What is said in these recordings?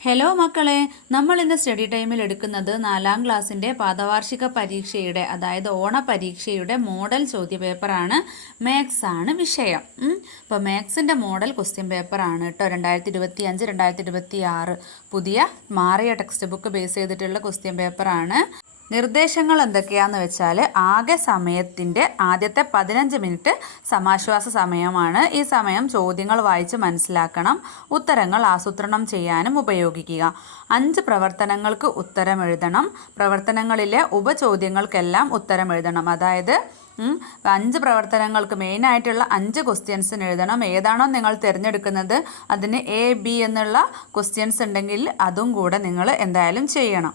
Hello മക്കളെ. നമ്മൾ ഇന്ന് സ്റ്റഡി ടൈമിൽ എടുക്കുന്നത് നാലാം ക്ലാസ്സിന്റെ പാദവാർഷിക പരീക്ഷയുടെ അതായത് ഓണ പരീക്ഷയുടെ മോഡൽ ചോദ്യപേപ്പറാണ് മാത്സ് ആണ് വിഷയം. അപ്പോൾ മാത്സിന്റെ മോഡൽ ക്വസ്റ്റ്യൻ പേപ്പറാണ് കേട്ടോ രണ്ടായിരത്തി ഇരുപത്തി അഞ്ച് രണ്ടായിരത്തി ഇരുപത്തി ആറ് പുതിയ മാറിയ ടെക്സ്റ്റ് ബുക്ക് ബേസ് ചെയ്തിട്ടുള്ള ക്വസ്റ്റ്യൻ പേപ്പറാണ് നിർദ്ദേശങ്ങൾ എന്തൊക്കെയാന്ന് വെച്ചാൽ ആകെ സമയത്തിന്റെ ആദ്യത്തെ പതിനഞ്ച് മിനിറ്റ് സമാശ്വാസ സമയമാണ്. ഈ സമയം ചോദ്യങ്ങൾ വായിച്ച് മനസ്സിലാക്കണം ഉത്തരങ്ങൾ ആസൂത്രണം ചെയ്യാനും ഉപയോഗിക്കുക. അഞ്ച് പ്രവർത്തനങ്ങൾക്ക് ഉത്തരം എഴുതണം. പ്രവർത്തനങ്ങളിലെ ഉപചോദ്യങ്ങൾക്കെല്ലാം ഉത്തരം എഴുതണം. അതായത് അഞ്ച് പ്രവർത്തനങ്ങൾക്ക് മെയിനായിട്ടുള്ള അഞ്ച് ക്വസ്റ്റ്യൻസിന് എഴുതണം. ഏതാണോ നിങ്ങൾ തിരഞ്ഞെടുക്കുന്നത് അതിന് എ ബി എന്നുള്ള ക്വസ്റ്റ്യൻസ് ഉണ്ടെങ്കിൽ അതും കൂടെ നിങ്ങൾ എന്തായാലും ചെയ്യണം.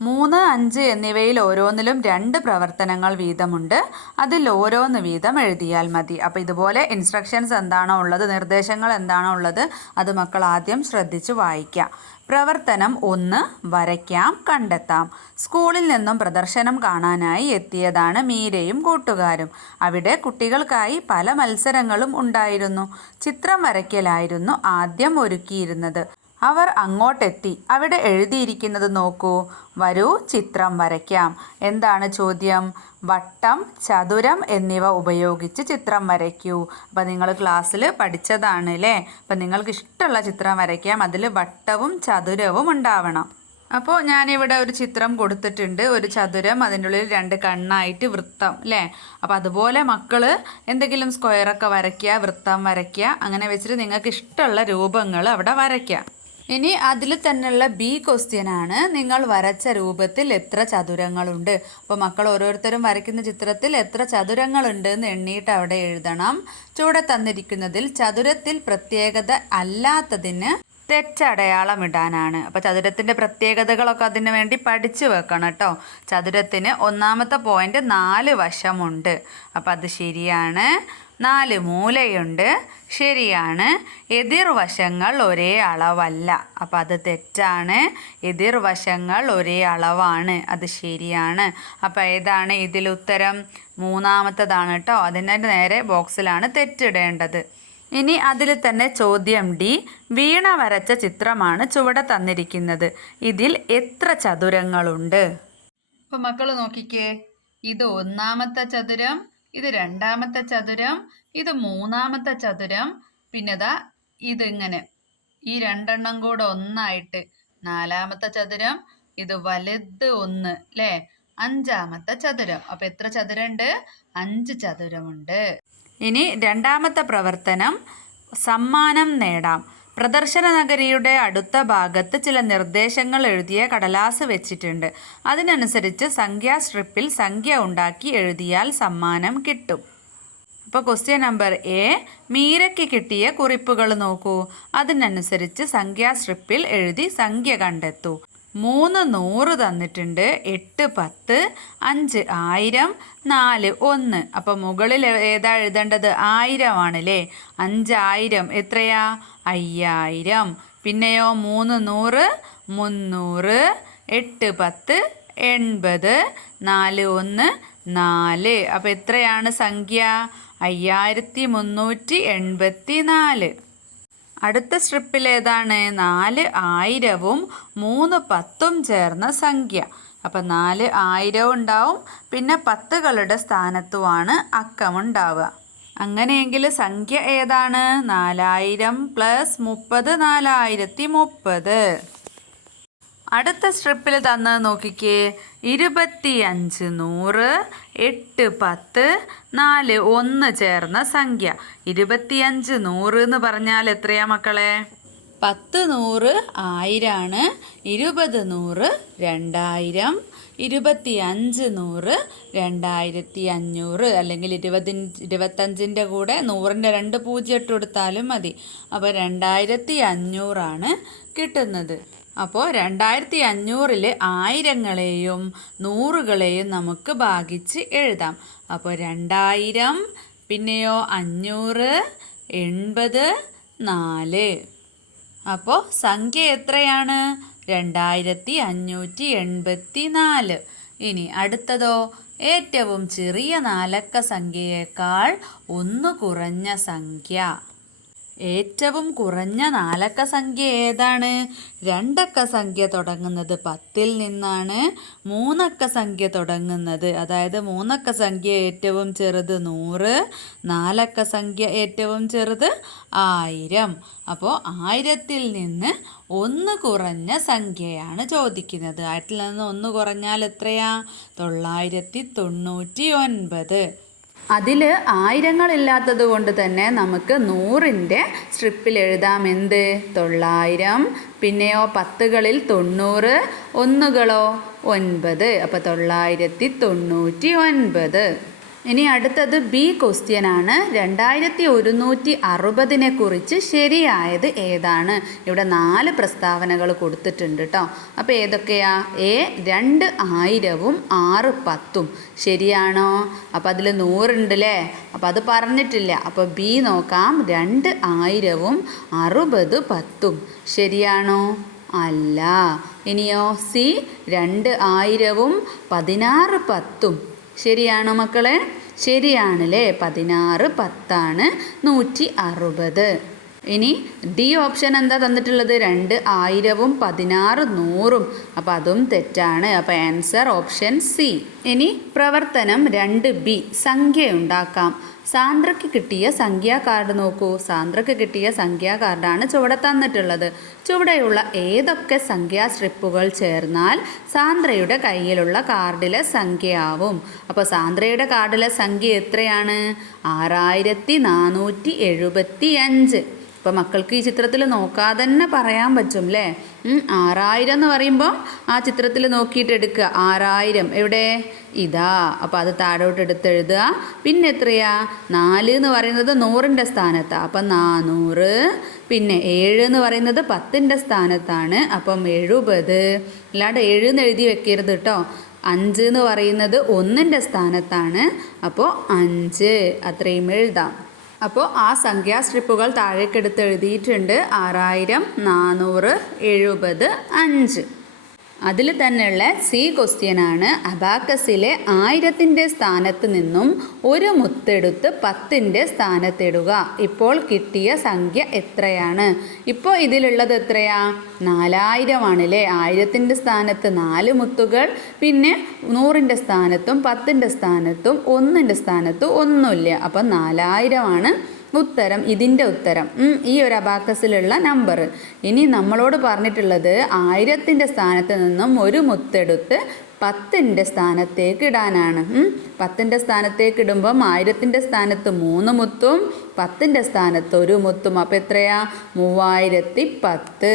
മൂന്ന് അഞ്ച് എന്നിവയിൽ ഓരോന്നിലും രണ്ട് പ്രവർത്തനങ്ങൾ വീതമുണ്ട്. അതിൽ ഓരോന്ന് വീതം എഴുതിയാൽ മതി. അപ്പോൾ ഇതുപോലെ ഇൻസ്ട്രക്ഷൻസ് എന്താണോ ഉള്ളത് നിർദ്ദേശങ്ങൾ എന്താണോ ഉള്ളത് അത് മക്കൾ ആദ്യം ശ്രദ്ധിച്ച് വായിക്കാം. പ്രവർത്തനം ഒന്ന് വരയ്ക്കാം കണ്ടെത്താം. സ്കൂളിൽ നിന്നും പ്രദർശനം കാണാനായി എത്തിയതാണ് മീരയും കൂട്ടുകാരും. അവിടെ കുട്ടികൾക്കായി പല മത്സരങ്ങളും ഉണ്ടായിരുന്നു. ചിത്രം വരയ്ക്കലായിരുന്നു ആദ്യം ഒരുക്കിയിരുന്നത്. അവർ അങ്ങോട്ടെത്തി. അവിടെ എഴുതിയിരിക്കുന്നത് നോക്കൂ. വരൂ ചിത്രം വരയ്ക്കാം. എന്താണ് ചോദ്യം? വട്ടം ചതുരം എന്നിവ ഉപയോഗിച്ച് ചിത്രം വരയ്ക്കൂ. അപ്പം നിങ്ങൾ ക്ലാസ്സിൽ പഠിച്ചതാണ് അല്ലേ അപ്പം നിങ്ങൾക്ക് ഇഷ്ടമുള്ള ചിത്രം വരയ്ക്കാം. അതിൽ വട്ടവും ചതുരവും ഉണ്ടാവണം. അപ്പോൾ ഞാനിവിടെ ഒരു ചിത്രം കൊടുത്തിട്ടുണ്ട്. ഒരു ചതുരം അതിന്റെ ഉള്ളിൽ രണ്ട് കണ്ണായിട്ട് വൃത്തം അല്ലേ അപ്പോൾ അതുപോലെ മക്കൾ എന്തെങ്കിലും സ്ക്വയറൊക്കെ വരയ്ക്കുക വൃത്തം വരയ്ക്കുക അങ്ങനെ വെച്ചിട്ട് നിങ്ങൾക്ക് ഇഷ്ടമുള്ള രൂപങ്ങൾ അവിടെ വരയ്ക്കുക ഇനി അതിൽ തന്നെയുള്ള ബി ക്വസ്റ്റ്യൻ ആണ്. നിങ്ങൾ വരച്ച രൂപത്തിൽ എത്ര ചതുരങ്ങളുണ്ട്? അപ്പോൾ മക്കൾ ഓരോരുത്തരും വരയ്ക്കുന്ന ചിത്രത്തിൽ എത്ര ചതുരങ്ങളുണ്ട് എന്ന് എണ്ണിയിട്ട് അവിടെ എഴുതണം. ചൂടെ തന്നിരിക്കുന്നതിൽ ചതുരത്തിൽ പ്രത്യേകത അല്ലാത്തതിന് തെറ്റടയാളം ഇടാനാണ്. അപ്പോൾ ചതുരത്തിന്റെ പ്രത്യേകതകളൊക്കെ അതിന് വേണ്ടി പഠിച്ചു വെക്കണം കേട്ടോ ചതുരത്തിന് ഒന്നാമത്തെ പോയിന്റ് നാല് വശമുണ്ട്. അപ്പോൾ അത് ശരിയാണ്. നാല് മൂലയുണ്ട്. ശരിയാണ്. എതിർവശങ്ങൾ ഒരേ അളവല്ല. അപ്പോൾ അത് തെറ്റാണ്. എതിർവശങ്ങൾ ഒരേ അളവാണ്. അത് ശരിയാണ്. അപ്പോൾ ഏതാണ് ഇതിൽ ഉത്തരം? മൂന്നാമത്തതാണ് കേട്ടോ അതിന്റെ നേരെ ബോക്സിലാണ് തെറ്റിടേണ്ടത്. ഇനി അതിൽ തന്നെ ചോദ്യം ഡി. വീണ വരച്ച ചിത്രമാണ് ചുവടെ തന്നിരിക്കുന്നത്. ഇതിൽ എത്ര ചതുരങ്ങളുണ്ട്? അപ്പോൾ മക്കൾ നോക്കിക്കേ. ഇത് ഒന്നാമത്തെ ചതുരം ഇത് രണ്ടാമത്തെ ചതുരം ഇത് മൂന്നാമത്തെ ചതുരം പിന്നെ ഇത് ഇതിങ്ങനെ. ഈ രണ്ടെണ്ണം കൂടെ ഒന്നായിട്ട് നാലാമത്തെ ചതുരം ഇത് വലുത് ഒന്ന് അല്ലേ അഞ്ചാമത്തെ ചതുരം. അപ്പൊ എത്ര ചതുരമുണ്ട്? അഞ്ച് ചതുരമുണ്ട്. ഇനി രണ്ടാമത്തെ പ്രവർത്തനം സമ്മാനം നേടാം. പ്രദർശന നഗരിയുടെ അടുത്ത ഭാഗത്ത് ചില നിർദ്ദേശങ്ങൾ എഴുതിയ കടലാസ് വെച്ചിട്ടുണ്ട്. അതിനനുസരിച്ച് സംഖ്യാ സ്ട്രിപ്പിൽ സംഖ്യ ഉണ്ടാക്കി എഴുതിയാൽ സമ്മാനം കിട്ടും. അപ്പോൾ ക്വസ്റ്റ്യൻ നമ്പർ എ മീരയ്ക്ക് കിട്ടിയ കുറിപ്പുകൾ നോക്കൂ. അതിനനുസരിച്ച് സംഖ്യാ സ്ട്രിപ്പിൽ എഴുതി സംഖ്യ കണ്ടെത്തൂ. മൂന്ന് നൂറ് തന്നിട്ടുണ്ട്. എട്ട് പത്ത് അഞ്ച് ആയിരം നാല് ഒന്ന്. അപ്പോൾ മുകളിൽ ഏതാ എഴുതേണ്ടത്? ആയിരമാണല്ലേ? അഞ്ചായിരം. എത്രയാ? അയ്യായിരം. പിന്നെയോ മൂന്ന് നൂറ് മുന്നൂറ് എട്ട് പത്ത് എൺപത് നാല് ഒന്ന് നാല്. അപ്പോൾ എത്രയാണ് സംഖ്യ? അയ്യായിരത്തി മുന്നൂറ്റി എൺപത്തി നാല് അടുത്ത സ്ട്രിപ്പിലേതാണ് നാല് ആയിരവും മൂന്ന് പത്തും ചേർന്ന സംഖ്യ. അപ്പം നാല് ആയിരവും ഉണ്ടാവും. പിന്നെ പത്തുകളുടെ സ്ഥാനത്തുമാണ് അക്കമുണ്ടാവുക. അങ്ങനെയെങ്കിൽ സംഖ്യ ഏതാണ്? നാലായിരം പ്ലസ് മുപ്പത് നാലായിരത്തി മുപ്പത്. അടുത്ത സ്ട്രിപ്പിൽ തന്ന് നോക്കിക്കേ. ഇരുപത്തിയഞ്ച് നൂറ് എട്ട് പത്ത് നാല് ഒന്ന് ചേർന്ന സംഖ്യ. ഇരുപത്തിയഞ്ച് നൂറ് എന്ന് പറഞ്ഞാൽ എത്രയാ മക്കളെ? പത്ത് നൂറ് ആയിരാണ്. ഇരുപത് നൂറ് രണ്ടായിരം. ഇരുപത്തി അഞ്ച് നൂറ് രണ്ടായിരത്തി അഞ്ഞൂറ് അല്ലെങ്കിൽ ഇരുപതി ഇരുപത്തഞ്ചിന്റെ കൂടെ നൂറിന്റെ രണ്ട് പൂജ്യം ഇട്ട് കൊടുത്താലും മതി. അപ്പോൾ രണ്ടായിരത്തി അഞ്ഞൂറാണ് കിട്ടുന്നത്. അപ്പോൾ രണ്ടായിരത്തി അഞ്ഞൂറിൽ ആയിരങ്ങളെയും നൂറുകളെയും നമുക്ക് ഭാഗിച്ച് എഴുതാം. അപ്പോൾ രണ്ടായിരം പിന്നെയോ അഞ്ഞൂറ് എൺപത് നാല്. അപ്പോൾ സംഖ്യ എത്രയാണ്? രണ്ടായിരത്തി അഞ്ഞൂറ്റി എൺപത്തി നാല് ഇനി അടുത്തതോ? ഏറ്റവും ചെറിയ നാലക്ക സംഖ്യയേക്കാൾ ഒന്ന് കുറഞ്ഞ സംഖ്യ. ഏറ്റവും കുറഞ്ഞ നാലക്ക സംഖ്യ ഏതാണ്? രണ്ടക്ക സംഖ്യ തുടങ്ങുന്നത് പത്തിൽ നിന്നാണ് മൂന്നക്ക സംഖ്യ തുടങ്ങുന്നത്. അതായത് മൂന്നക്ക സംഖ്യ ഏറ്റവും ചെറുത് നൂറ് നാലക്ക സംഖ്യ ഏറ്റവും ചെറുത് ആയിരം. അപ്പോൾ ആയിരത്തിൽ നിന്ന് ഒന്ന് കുറഞ്ഞ സംഖ്യയാണ് ചോദിക്കുന്നത്. ആയിരത്തിൽ നിന്ന് ഒന്ന് കുറഞ്ഞാൽ എത്രയാ? തൊള്ളായിരത്തി തൊണ്ണൂറ്റി ഒൻപത്. അതിൽ ആയിരങ്ങളില്ലാത്തത് കൊണ്ട് തന്നെ നമുക്ക് നൂറിന്റെ സ്ട്രിപ്പിൽ എഴുതാം. എന്ത്? തൊള്ളായിരം. പിന്നെയോ പത്തുകളിൽ തൊണ്ണൂറ് ഒന്നുകളോ ഒൻപത്. അപ്പോൾ തൊള്ളായിരത്തി തൊണ്ണൂറ്റി ഒൻപത്. ഇനി അടുത്തത് ബി ക്വസ്റ്റ്യൻ ആണ്. രണ്ടായിരത്തി ഒരുന്നൂറ്റി അറുപതിനെ കുറിച്ച് ശരിയായത് ഏതാണ്? ഇവിടെ നാല് പ്രസ്താവനകൾ കൊടുത്തിട്ടുണ്ട് കേട്ടോ അപ്പോൾ ഏതൊക്കെയാ? എ രണ്ട് ആയിരവും ആറ് പത്തും. ശരിയാണോ? അപ്പോൾ അതിൽ നൂറുണ്ട് അല്ലേ അപ്പോൾ അത് പറഞ്ഞിട്ടില്ല. അപ്പോൾ ബി നോക്കാം. രണ്ട് ആയിരവും അറുപത് പത്തും. ശരിയാണോ? അല്ല. ഇനിയോ? സി രണ്ട് ആയിരവും പതിനാറ് പത്തും. ശരിയാണോ മക്കളെ? ശരിയാണല്ലേ. പതിനാറ് പത്താണ് നൂറ്റി അറുപത്. ഇനി ഡി ഓപ്ഷൻ എന്താ തന്നിട്ടുള്ളത്? രണ്ട് ആയിരവും പതിനാറ് നൂറും. അപ്പം അതും തെറ്റാണ്. അപ്പം ആൻസർ ഓപ്ഷൻ സി. ഇനി പ്രവർത്തനം രണ്ട് ബി. സംഖ്യ ഉണ്ടാക്കാം. സാന്ദ്രയ്ക്ക് കിട്ടിയ സംഖ്യാ കാർഡ് നോക്കൂ. സാന്ദ്രയ്ക്ക് കിട്ടിയ സംഖ്യാ കാർഡാണ് ചുവടെ തന്നിട്ടുള്ളത്. ചുവടെയുള്ള ഏതൊക്കെ സംഖ്യാ സ്ട്രിപ്പുകൾ ചേർന്നാൽ സാന്ദ്രയുടെ കയ്യിലുള്ള കാർഡിലെ സംഖ്യ ആവും അപ്പോൾ സാന്ദ്രയുടെ കാർഡിലെ സംഖ്യ എത്രയാണ്? ആറായിരത്തി നാനൂറ്റി എഴുപത്തി അഞ്ച് ഇപ്പോൾ മക്കൾക്ക് ഈ ചിത്രത്തിൽ നോക്കാതെ തന്നെ പറയാൻ പറ്റും അല്ലേ ആറായിരം എന്ന് പറയുമ്പോൾ ആ ചിത്രത്തിൽ നോക്കിയിട്ട് എടുക്കുക. ആറായിരം. എവിടെ? ഇതാ. അപ്പോൾ അത് താഴോട്ട് എടുത്ത് എഴുതുക. പിന്നെ എത്രയാ? നാല് എന്ന് പറയുന്നത് നൂറിന്റെ സ്ഥാനത്താണ് അപ്പം നാനൂറ്. പിന്നെ ഏഴ് എന്ന് പറയുന്നത് പത്തിന്റെ സ്ഥാനത്താണ്. അപ്പം എഴുപത്. അല്ലാണ്ട് ഏഴ് എന്ന് എഴുതി വെക്കരുത് കേട്ടോ അഞ്ച് എന്ന് പറയുന്നത് ഒന്നിന്റെ സ്ഥാനത്താണ്. അപ്പോൾ അഞ്ച്. അത്രയും എഴുതാം. അപ്പോൾ ആ സംഖ്യാ സ്ട്രിപ്പുകൾ താഴേക്കെടുത്ത് എഴുതിയിട്ടുണ്ട് ആറായിരം നാനൂറ് എഴുപത് അഞ്ച്. അതിൽ തന്നെയുള്ള സി ക്വസ്റ്റ്യനാണ് അബാക്കസിലെ ആയിരത്തിന്റെ സ്ഥാനത്ത് നിന്നും ഒരു മുത്തെടുത്ത് പത്തിന്റെ സ്ഥാനത്തിടുക ഇപ്പോൾ കിട്ടിയ സംഖ്യ എത്രയാണ്? ഇപ്പോൾ ഇതിലുള്ളത് എത്രയാ? നാലായിരമാണല്ലേ ആയിരത്തിന്റെ സ്ഥാനത്ത് നാല് മുത്തുകൾ പിന്നെ നൂറിന്റെ സ്ഥാനത്തും പത്തിന്റെ സ്ഥാനത്തും ഒന്നിന്റെ സ്ഥാനത്തും ഒന്നുമില്ല. അപ്പം നാലായിരമാണ് ഉത്തരം ഇതിന്റെ ഉത്തരം. ഈ ഒരു അബാക്കസിലുള്ള നമ്പർ ഇനി നമ്മളോട് പറഞ്ഞിട്ടുള്ളത് ആയിരത്തിന്റെ സ്ഥാനത്ത് നിന്നും ഒരു മുത്തെടുത്ത് പത്തിന്റെ സ്ഥാനത്തേക്ക് ഇടാനാണ്. പത്തിന്റെ സ്ഥാനത്തേക്ക് ഇടുമ്പം ആയിരത്തിന്റെ സ്ഥാനത്ത് മൂന്ന് മുത്തും പത്തിന്റെ സ്ഥാനത്ത് ഒരു മുത്തും. അപ്പോൾ എത്രയാ? മൂവായിരത്തി പത്ത്.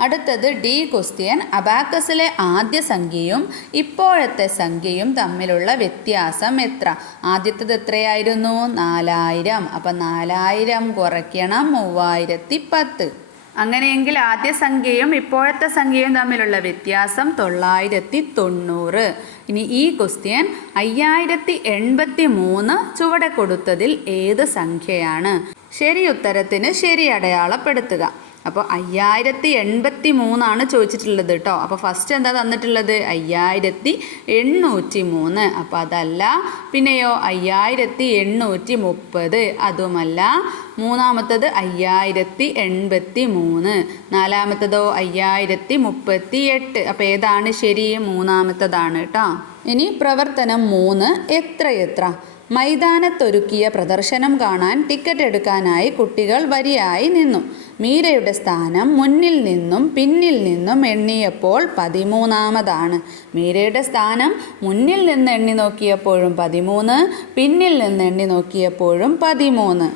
അടുത്തത് ഡി ക്വസ്റ്റ്യൻ. അബാക്കസിലെ ആദ്യ സംഖ്യയും ഇപ്പോഴത്തെ സംഖ്യയും തമ്മിലുള്ള വ്യത്യാസം എത്ര? ആദ്യത്തത് എത്രയായിരുന്നു? നാലായിരം. അപ്പം നാലായിരം കുറയ്ക്കണം. മൂവായിരത്തി പത്ത്. അങ്ങനെയെങ്കിൽ ആദ്യ സംഖ്യയും ഇപ്പോഴത്തെ സംഖ്യയും തമ്മിലുള്ള വ്യത്യാസം തൊള്ളായിരത്തി തൊണ്ണൂറ്. ഇനി ഈ ക്വസ്റ്റ്യൻ അയ്യായിരത്തി എൺപത്തി മൂന്ന് ചുവടെ കൊടുത്തതിൽ ഏത് സംഖ്യയാണ്? ശരി ഉത്തരത്തിന് ശരി അടയാളപ്പെടുത്തുക. അപ്പോൾ അയ്യായിരത്തി എൺപത്തി മൂന്നാണ് ചോദിച്ചിട്ടുള്ളത് കേട്ടോ അപ്പോൾ ഫസ്റ്റ് എന്താ തന്നിട്ടുള്ളത്? അയ്യായിരത്തി എണ്ണൂറ്റി മൂന്ന് അപ്പോൾ അതല്ല പിന്നെയോ അയ്യായിരത്തി എണ്ണൂറ്റി മുപ്പത് അതുമല്ല മൂന്നാമത്തത് അയ്യായിരത്തി എൺപത്തി മൂന്ന് നാലാമത്തതോ അയ്യായിരത്തി മുപ്പത്തി എട്ട് അപ്പോൾ ഏതാണ് ശരി? മൂന്നാമത്തതാണ് കേട്ടോ ഇനി പ്രവർത്തനം മൂന്ന് എത്ര എത്ര മൈതാനത്തൊരുക്കിയ പ്രദർശനം കാണാൻ ടിക്കറ്റ് എടുക്കാനായി കുട്ടികൾ വരിയായി നിന്നു. മീരയുടെ സ്ഥാനം മുന്നിൽ നിന്നും പിന്നിൽ നിന്നും എണ്ണിയപ്പോൾ പതിമൂന്നാമതാണ്. മീരയുടെ സ്ഥാനം മുന്നിൽ നിന്ന് എണ്ണി നോക്കിയപ്പോഴും പതിമൂന്ന് പിന്നിൽ നിന്ന് എണ്ണി നോക്കിയപ്പോഴും പതിമൂന്ന്.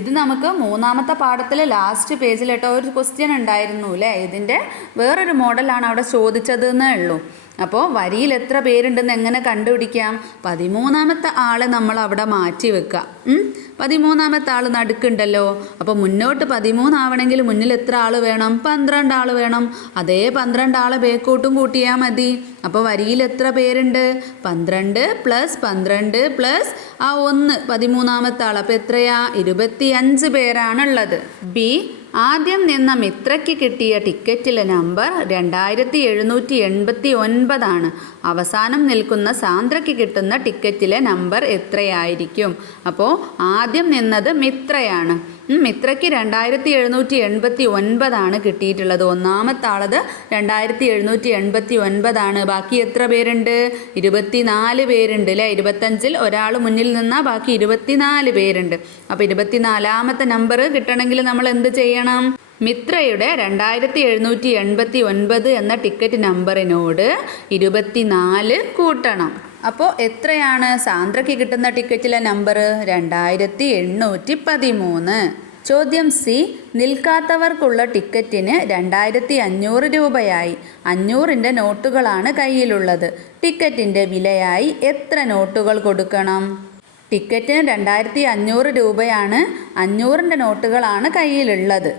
ഇത് നമുക്ക് മൂന്നാമത്തെ പാഠത്തിൽ ലാസ്റ്റ് പേജിലിട്ട ഒരു ക്വസ്റ്റ്യൻ ഉണ്ടായിരുന്നു അല്ലേ ഇതിന്റെ വേറൊരു മോഡലാണ് അവിടെ ചോദിച്ചത് എന്നേ ഉള്ളൂ. അപ്പോൾ വരിയിൽ എത്ര പേരുണ്ടെന്ന് എങ്ങനെ കണ്ടുപിടിക്കാം? പതിമൂന്നാമത്തെ ആളെ നമ്മൾ അവിടെ മാറ്റി വെക്കുക? പതിമൂന്നാമത്തെ ആൾ നടുക്കുണ്ടല്ലോ. അപ്പോൾ മുന്നോട്ട് പതിമൂന്നാവണമെങ്കിൽ മുന്നിൽ എത്ര ആൾ വേണം? പന്ത്രണ്ട് ആൾ വേണം. അതേ പന്ത്രണ്ട് ആളെ ബേക്കോട്ടും കൂട്ടിയാൽ മതി. അപ്പോൾ വരിയിൽ എത്ര പേരുണ്ട്? പന്ത്രണ്ട് പ്ലസ് പന്ത്രണ്ട് പ്ലസ് ആ ഒന്ന് പതിമൂന്നാമത്തെ ആൾ അപ്പോൾ എത്രയാ? ഇരുപത്തി അഞ്ച് പേരാണുള്ളത്. ബി ആദ്യം നിന്ന മിത്രയ്ക്ക് കിട്ടിയ ടിക്കറ്റിലെ നമ്പർ രണ്ടായിരത്തി എഴുന്നൂറ്റി എൺപത്തി ഒൻപതാണ് അവസാനം നിൽക്കുന്ന സാന്ദ്രയ്ക്ക് കിട്ടുന്ന ടിക്കറ്റിലെ നമ്പർ എത്രയായിരിക്കും? അപ്പോൾ ആദ്യം നിന്നത് മിത്രയാണ്. മിത്രയ്ക്ക് രണ്ടായിരത്തി എഴുന്നൂറ്റി എൺപത്തി ഒൻപതാണ് കിട്ടിയിട്ടുള്ളത്. ഒന്നാമത്തെ ആളത് രണ്ടായിരത്തി എഴുന്നൂറ്റി എൺപത്തി ഒൻപതാണ് ബാക്കി എത്ര പേരുണ്ട്? ഇരുപത്തിനാല് പേരുണ്ട് അല്ലേ ഇരുപത്തഞ്ചിൽ ഒരാൾ മുന്നിൽ നിന്നാൽ ബാക്കി ഇരുപത്തിനാല് പേരുണ്ട്. അപ്പോൾ ഇരുപത്തിനാലാമത്തെ നമ്പർ കിട്ടണമെങ്കിൽ നമ്മൾ എന്ത് ചെയ്യണം? മിത്രയുടെ രണ്ടായിരത്തി എഴുന്നൂറ്റി എൺപത്തി ഒൻപത് എന്ന ടിക്കറ്റ് നമ്പറിനോട് ഇരുപത്തിനാല് കൂട്ടണം. അപ്പോൾ എത്രയാണ്? സാന്ദ്രയ്ക്ക് കിട്ടുന്ന ടിക്കറ്റിലെ നമ്പർ രണ്ടായിരത്തി എണ്ണൂറ്റി പതിമൂന്ന്. ചോദ്യം സി നിൽക്കാത്തവർക്കുള്ള ടിക്കറ്റിന് രണ്ടായിരത്തി അഞ്ഞൂറ് രൂപയായി. അഞ്ഞൂറിന്റെ നോട്ടുകളാണ് കയ്യിലുള്ളത്. ടിക്കറ്റിന്റെ വിലയായി എത്ര നോട്ടുകൾ കൊടുക്കണം? ടിക്കറ്റിന് രണ്ടായിരത്തി അഞ്ഞൂറ് രൂപയാണ്. അഞ്ഞൂറിന്റെ നോട്ടുകളാണ് കയ്യിലുള്ളത്.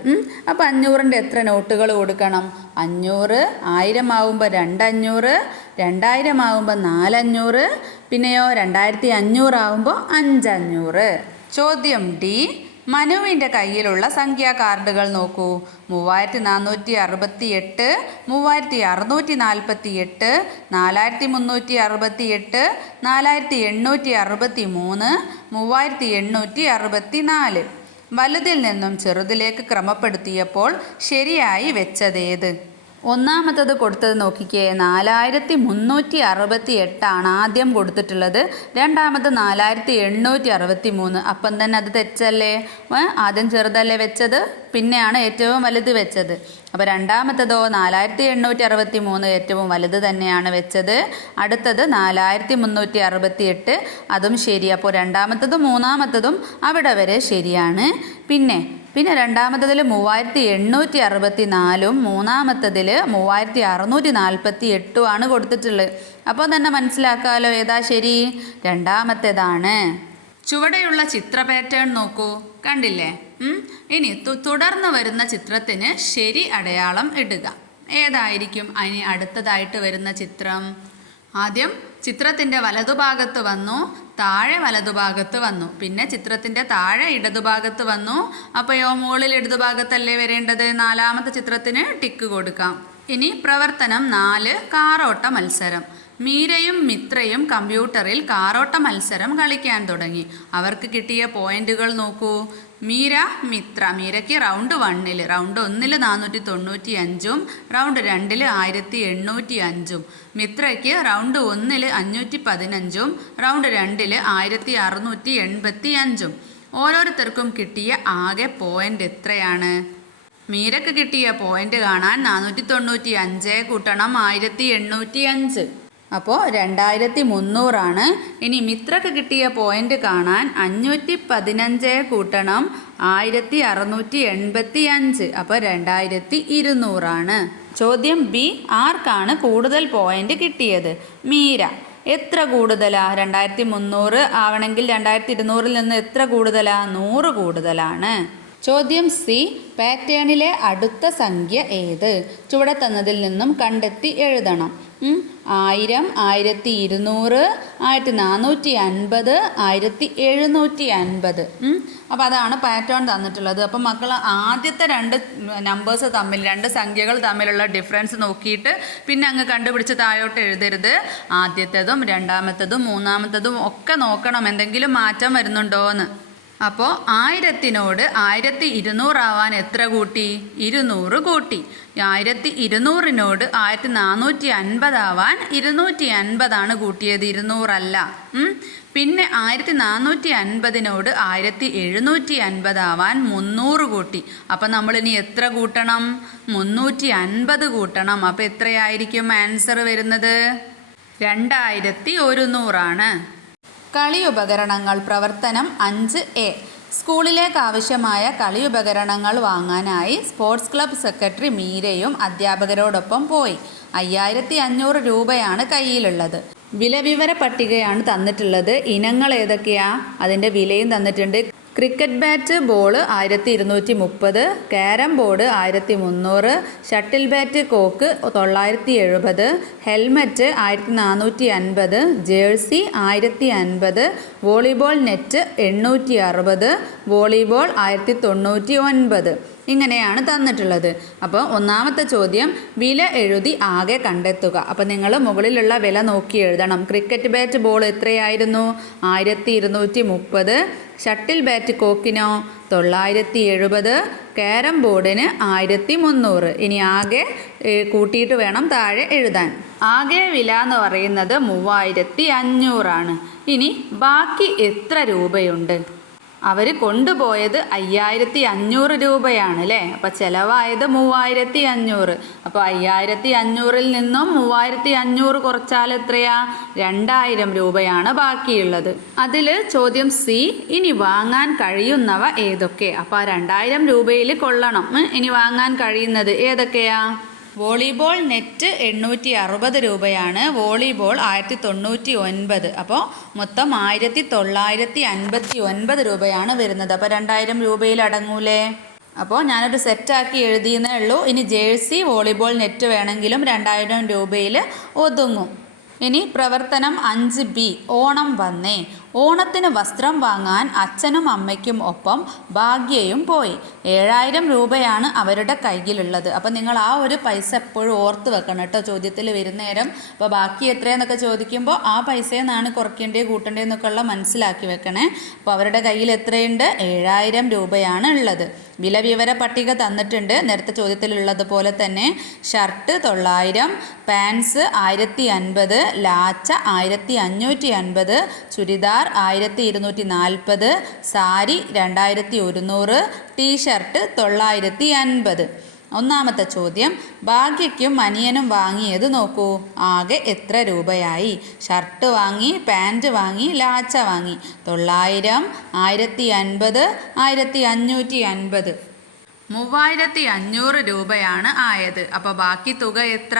അപ്പോൾ അഞ്ഞൂറിന്റെ എത്ര നോട്ടുകൾ കൊടുക്കണം? അഞ്ഞൂറ് ആയിരം ആവുമ്പോൾ രണ്ടഞ്ഞൂറ് രണ്ടായിരം ആവുമ്പോൾ നാലഞ്ഞൂറ് പിന്നെയോ രണ്ടായിരത്തി അഞ്ഞൂറ് ആവുമ്പോൾ അഞ്ചഞ്ഞൂറ്. ചോദ്യം ഡി മനുവിന്റെ കയ്യിലുള്ള സംഖ്യാ കാർഡുകൾ നോക്കൂ. മൂവായിരത്തി നാനൂറ്റി അറുപത്തി എട്ട് മൂവായിരത്തി അറുന്നൂറ്റി നാൽപ്പത്തി എട്ട് നാലായിരത്തി മുന്നൂറ്റി അറുപത്തി എട്ട് നാലായിരത്തി എണ്ണൂറ്റി അറുപത്തി മൂന്ന് മൂവായിരത്തി എണ്ണൂറ്റി അറുപത്തി നാല് വലുതിൽ നിന്നും ചെറുതിലേക്ക് ക്രമപ്പെടുത്തിയപ്പോൾ ശരിയായി വെച്ചതേത്? ഒന്നാമത്തത് കൊടുത്തത് നോക്കിക്കേ നാലായിരത്തി മുന്നൂറ്റി അറുപത്തി എട്ടാണ് ആദ്യം കൊടുത്തിട്ടുള്ളത്. രണ്ടാമത് നാലായിരത്തി എണ്ണൂറ്റി അറുപത്തി മൂന്ന് അപ്പം തന്നെ അത് തെച്ചല്ലേ ആദ്യം ചെറുതല്ലേ വെച്ചത്? പിന്നെയാണ് ഏറ്റവും വലുത് വെച്ചത്. അപ്പോൾ രണ്ടാമത്തതോ നാലായിരത്തി എണ്ണൂറ്റി അറുപത്തി മൂന്ന് ഏറ്റവും വലുത് തന്നെയാണ് വെച്ചത്. അടുത്തത് നാലായിരത്തി മുന്നൂറ്റി അറുപത്തി എട്ട് അതും ശരി. അപ്പോൾ രണ്ടാമത്തതും മൂന്നാമത്തതും അവിടെ വരെ ശരിയാണ്. പിന്നെ പിന്നെ രണ്ടാമത്തതിൽ മൂവായിരത്തി എണ്ണൂറ്റി അറുപത്തി നാലും മൂന്നാമത്തതിൽ മൂവായിരത്തി അറുന്നൂറ്റി നാൽപ്പത്തി എട്ടുമാണ് കൊടുത്തിട്ടുള്ളത്. അപ്പോൾ തന്നെ മനസ്സിലാക്കാമല്ലോ ഏതാ ശരി? രണ്ടാമത്തേതാണ്. ചുവടെയുള്ള ചിത്ര പാറ്റേൺ നോക്കൂ. കണ്ടില്ലേ? ഇനി തുടർന്ന് വരുന്ന ചിത്രത്തിന് ശരി അടയാളം ഇടുക. ഏതായിരിക്കും അതിന് അടുത്തതായിട്ട് വരുന്ന ചിത്രം? ആദ്യം ചിത്രത്തിന്റെ വലതുഭാഗത്ത് വന്നു. താഴെ വലതുഭാഗത്ത് വന്നു. പിന്നെ ചിത്രത്തിന്റെ താഴെ ഇടതുഭാഗത്ത് വന്നു. അപ്പോയോ മുകളിൽ ഇടതുഭാഗത്തല്ലേ വരേണ്ടത്? നാലാമത്തെ ചിത്രത്തിന് ടിക്ക് കൊടുക്കാം. ഇനി പ്രവർത്തനം നാല് കാറോട്ട മത്സരം. മീരയും മിത്രയും കമ്പ്യൂട്ടറിൽ കാറോട്ട മത്സരം കളിക്കാൻ തുടങ്ങി. അവർക്ക് കിട്ടിയ പോയിന്റുകൾ നോക്കൂ. മീര മിത്ര. മീരയ്ക്ക് റൗണ്ട് വണ്ണിൽ റൗണ്ട് ഒന്നിൽ നാനൂറ്റി തൊണ്ണൂറ്റി അഞ്ചും റൗണ്ട് രണ്ടിൽ ആയിരത്തി എണ്ണൂറ്റി അഞ്ചും മിത്രയ്ക്ക് റൗണ്ട് ഒന്നിൽ അഞ്ഞൂറ്റി പതിനഞ്ചും റൗണ്ട് രണ്ടിൽ ആയിരത്തി അറുന്നൂറ്റി എൺപത്തി അഞ്ചും ഓരോരുത്തർക്കും കിട്ടിയ ആകെ പോയിന്റ് എത്രയാണ്? മീരക്ക് കിട്ടിയ പോയിന്റ് കാണാൻ നാനൂറ്റി തൊണ്ണൂറ്റി അഞ്ച് കൂട്ടണം ആയിരത്തി എണ്ണൂറ്റി അഞ്ച് അപ്പോൾ രണ്ടായിരത്തി മുന്നൂറാണ് ഇനി മിത്രക്ക് കിട്ടിയ പോയിന്റ് കാണാൻ അഞ്ഞൂറ്റി പതിനഞ്ച് കൂട്ടണം ആയിരത്തി അറുന്നൂറ്റി എൺപത്തി അഞ്ച് അപ്പോൾ രണ്ടായിരത്തി ഇരുന്നൂറാണ് ചോദ്യം ബി ആർക്കാണ് കൂടുതൽ പോയിന്റ് കിട്ടിയത്? മീര എത്ര കൂടുതലാ? രണ്ടായിരത്തി മുന്നൂറ് ആവണമെങ്കിൽ രണ്ടായിരത്തി ഇരുന്നൂറിൽ നിന്ന് എത്ര കൂടുതലാ? നൂറ് കൂടുതലാണ്. ചോദ്യം സി പാറ്റേണിലെ അടുത്ത സംഖ്യ ഏത്? ചുവടെ തന്നതിൽ നിന്നും കണ്ടെത്തി എഴുതണം. ആയിരം ആയിരത്തി ഇരുന്നൂറ് ആയിരത്തി നാനൂറ്റി അൻപത് ആയിരത്തി എഴുന്നൂറ്റി അൻപത് അപ്പോൾ അതാണ് പാറ്റേൺ തന്നിട്ടുള്ളത്. അപ്പം മക്കൾ ആദ്യത്തെ രണ്ട് നമ്പേഴ്സ് തമ്മിൽ രണ്ട് സംഖ്യകൾ തമ്മിലുള്ള ഡിഫറൻസ് നോക്കിയിട്ട് പിന്നെ അങ്ങ് കണ്ടുപിടിച്ച് താഴോട്ട് എഴുതരുത്. ആദ്യത്തേതും രണ്ടാമത്തതും മൂന്നാമത്തതും ഒക്കെ നോക്കണം. എന്തെങ്കിലും മാറ്റം വരുന്നുണ്ടോ എന്ന് അപ്പോൾ ആയിരത്തിനോട് ആയിരത്തി ഇരുന്നൂറാവാൻ എത്ര കൂട്ടി? ഇരുന്നൂറ് കൂട്ടി. ആയിരത്തി ഇരുന്നൂറിനോട് ആയിരത്തി നാനൂറ്റി അൻപതാവാൻ ഇരുന്നൂറ്റി അൻപതാണ് കൂട്ടിയത്. ഇരുന്നൂറല്ല. പിന്നെ ആയിരത്തി നാനൂറ്റി അൻപതിനോട് ആയിരത്തി എഴുന്നൂറ്റി അൻപതാവാൻ മുന്നൂറ് കൂട്ടി. അപ്പം നമ്മളിനി എത്ര കൂട്ടണം? മുന്നൂറ്റി അൻപത് കൂട്ടണം. അപ്പോൾ എത്രയായിരിക്കും ആൻസർ വരുന്നത്? രണ്ടായിരത്തി ഒരുന്നൂറാണ് കളി ഉപകരണങ്ങൾ പ്രവർത്തനം അഞ്ച് എ. സ്കൂളിലേക്ക് ആവശ്യമായ കളി ഉപകരണങ്ങൾ വാങ്ങാനായി സ്പോർട്സ് ക്ലബ്ബ് സെക്രട്ടറി മീരയും അധ്യാപകരോടൊപ്പം പോയി. അയ്യായിരത്തി അഞ്ഞൂറ് രൂപയാണ് കയ്യിലുള്ളത്. വിലവിവര പട്ടികയാണ് തന്നിട്ടുള്ളത്. ഇനങ്ങൾ ഏതൊക്കെയാ? അതിന്റെ വിലയും തന്നിട്ടുണ്ട്. ക്രിക്കറ്റ് ബാറ്റ് ബോൾ ആയിരത്തി ഇരുന്നൂറ്റി മുപ്പത് ക്യാരം ബോർഡ് ആയിരത്തി മുന്നൂറ് ഷട്ടിൽ ബാറ്റ് കോക്ക് തൊള്ളായിരത്തി എഴുപത് ഹെൽമറ്റ് ആയിരത്തി നാനൂറ്റി അൻപത് ജേഴ്സി ആയിരത്തി അൻപത് വോളിബോൾ നെറ്റ് എണ്ണൂറ്റി അറുപത് വോളിബോൾ ആയിരത്തി തൊണ്ണൂറ്റി ഒൻപത് ഇങ്ങനെയാണ് തന്നിട്ടുള്ളത്. അപ്പോൾ ഒന്നാമത്തെ ചോദ്യം വില എഴുതി ആകെ കണ്ടെത്തുക. അപ്പോൾ നിങ്ങൾ മുകളിലുള്ള വില നോക്കി എഴുതണം. ക്രിക്കറ്റ് ബാറ്റ് ബോൾ എത്രയായിരുന്നു? ആയിരത്തി ഇരുന്നൂറ്റി മുപ്പത് ഷട്ടിൽ ബാറ്റ് കോക്കിനോ തൊള്ളായിരത്തി എഴുപത് ക്യാരം ബോർഡിന് ആയിരത്തി മുന്നൂറ് ഇനി ആകെ കൂട്ടിയിട്ട് വേണം താഴെ എഴുതാൻ. ആകെ വില എന്ന് പറയുന്നത് മൂവായിരത്തി അഞ്ഞൂറാണ് ഇനി ബാക്കി എത്ര രൂപയുണ്ട്? അവർ കൊണ്ടുപോയത് അയ്യായിരത്തി അഞ്ഞൂറ് രൂപയാണ് അല്ലേ? അപ്പം ചിലവായത് മൂവായിരത്തി അഞ്ഞൂറ് അപ്പോൾ അയ്യായിരത്തി അഞ്ഞൂറിൽ നിന്നും മൂവായിരത്തി അഞ്ഞൂറ് കുറച്ചാൽ എത്രയാ? രണ്ടായിരം രൂപയാണ് ബാക്കിയുള്ളത്. അതിൽ ചോദ്യം സി ഇനി വാങ്ങാൻ കഴിയുന്നവ ഏതൊക്കെ? അപ്പോൾ ആ രണ്ടായിരം രൂപയിൽ കൊള്ളണം. ഇനി വാങ്ങാൻ കഴിയുന്നത് ഏതൊക്കെയാ? വോളിബോൾ നെറ്റ് എണ്ണൂറ്റി അറുപത് രൂപയാണ്. വോളിബോൾ ആയിരത്തി തൊണ്ണൂറ്റി ഒൻപത് അപ്പോൾ മൊത്തം ആയിരത്തി തൊള്ളായിരത്തി അൻപത്തി ഒൻപത് രൂപയാണ് വരുന്നത്. അപ്പോൾ രണ്ടായിരം രൂപയിൽ അടങ്ങൂലേ? അപ്പോൾ ഞാനൊരു സെറ്റാക്കി എഴുതിയെന്നേ ഉള്ളൂ. ഇനി ജേഴ്സി വോളിബോൾ നെറ്റ് വേണമെങ്കിലും രണ്ടായിരം രൂപയിൽ ഒതുങ്ങും. ഇനി പ്രവർത്തനം അഞ്ച് ബി. ഓണം വന്നേ. ഓണത്തിന് വസ്ത്രം വാങ്ങാൻ അച്ഛനും അമ്മയ്ക്കും ഒപ്പം ഭാഗ്യയും പോയി. ഏഴായിരം രൂപയാണ് അവരുടെ കയ്യിലുള്ളത്. അപ്പം നിങ്ങൾ ആ ഒരു പൈസ എപ്പോഴും ഓർത്ത് വെക്കണം കേട്ടോ. ചോദ്യത്തിൽ വരുന്നേരം അപ്പോൾ ബാക്കി എത്രയെന്നൊക്കെ ചോദിക്കുമ്പോൾ ആ പൈസയെ നിന്നാണ് കുറയ്ക്കേണ്ടത് കൂട്ടേണ്ടേ ഉള്ള മനസ്സിലാക്കി വെക്കണേ. അപ്പോൾ അവരുടെ കയ്യിൽ എത്രയുണ്ട്? ഏഴായിരം രൂപയാണ് ഉള്ളത്. വില വിവര പട്ടിക തന്നിട്ടുണ്ട്. നേരത്തെ ചോദ്യത്തിലുള്ളതുപോലെ തന്നെ ഷർട്ട് തൊള്ളായിരം പാൻസ് ആയിരത്തി അൻപത് ലാച്ച ആയിരത്തി അഞ്ഞൂറ്റി അൻപത് ചുരിദാർ ആയിരത്തി ഇരുന്നൂറ്റി നാൽപ്പത് സാരി രണ്ടായിരത്തി ഒരുന്നൂറ് ടീഷർട്ട് തൊള്ളായിരത്തി അൻപത് ഒന്നാമത്തെ ചോദ്യം ഭാഗ്യയ്ക്കും അനിയനും വാങ്ങിയത് നോക്കൂ. ആകെ എത്ര രൂപയായി? ഷർട്ട് വാങ്ങി പാന്റ് വാങ്ങി ലാച്ച വാങ്ങി. തൊള്ളായിരം ആയിരത്തി അൻപത് ആയിരത്തി അഞ്ഞൂറ്റി അൻപത് മൂവായിരത്തി അഞ്ഞൂറ് രൂപയാണ് ആയത്. അപ്പോൾ ബാക്കി തുക എത്ര?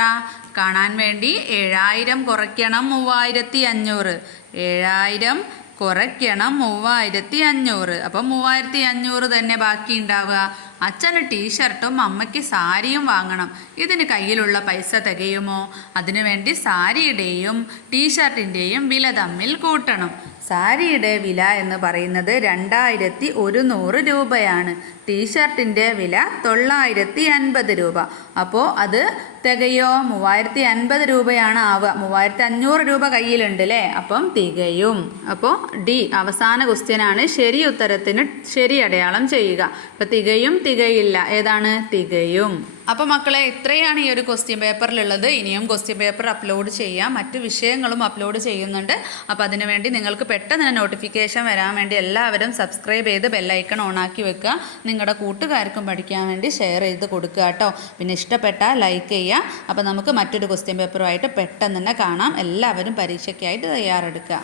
കാണാൻ വേണ്ടി ഏഴായിരം കുറയ്ക്കണം മൂവായിരത്തി അഞ്ഞൂറ് ഏഴായിരം കുറയ്ക്കണം മൂവായിരത്തി അഞ്ഞൂറ് അപ്പം മൂവായിരത്തി അഞ്ഞൂറ് തന്നെ ബാക്കി ഉണ്ടാവുക അച്ഛന് ടീഷർട്ടും അമ്മയ്ക്ക് സാരിയും വാങ്ങണം. ഇതിന് കയ്യിലുള്ള പൈസ തികയുമോ? അതിനുവേണ്ടി സാരിയുടെയും ടീഷർട്ടിന്റെയും വില തമ്മിൽ കൂട്ടണം. സാരിയുടെ വില എന്ന് പറയുന്നത് രണ്ടായിരത്തി ഒരുന്നൂറ് രൂപയാണ്. ടീഷർട്ടിന്റെ വില തൊള്ളായിരത്തി അൻപത് രൂപ. അപ്പോൾ അത് തികയോ? മൂവായിരത്തി അൻപത് രൂപയാണ് ആവുക. മൂവായിരത്തി അഞ്ഞൂറ് രൂപ കയ്യിലുണ്ട് അല്ലേ അപ്പം തികയും. അപ്പോൾ ഡി അവസാന ക്വസ്റ്റ്യനാണ്. ശരി ഉത്തരത്തിന് ശരി അടയാളം ചെയ്യുക. അപ്പം തികയും തികയില്ല. ഏതാണ്? തികയും. അപ്പോൾ മക്കളെ ഇത്രയാണ് ഈ ഒരു ക്വസ്റ്റ്യൻ പേപ്പറിലുള്ളത് ഇനിയും ക്വസ്റ്റ്യൻ പേപ്പർ അപ്ലോഡ് ചെയ്യാം. മറ്റ് വിഷയങ്ങളും അപ്ലോഡ് ചെയ്യുന്നുണ്ട്. അപ്പോൾ അതിനുവേണ്ടി നിങ്ങൾക്ക് പെട്ടെന്ന് തന്നെ നോട്ടിഫിക്കേഷൻ വരാൻ വേണ്ടി എല്ലാവരും സബ്സ്ക്രൈബ് ചെയ്ത് ബെല്ലൈക്കൺ ആക്കി വെക്കുക. നിങ്ങളുടെ കൂട്ടുകാർക്കും പഠിക്കാൻ വേണ്ടി ഷെയർ ചെയ്ത് കൊടുക്കുക കേട്ടോ. പിന്നെ ഇഷ്ടപ്പെട്ടാൽ ലൈക്ക് ചെയ്യുക. അപ്പോൾ നമുക്ക് മറ്റൊരു ക്വസ്റ്റ്യൻ പേപ്പറുമായിട്ട് പെട്ടെന്ന് തന്നെ കാണാം. എല്ലാവരും പരീക്ഷയ്ക്കായിട്ട് തയ്യാറെടുക്കുക.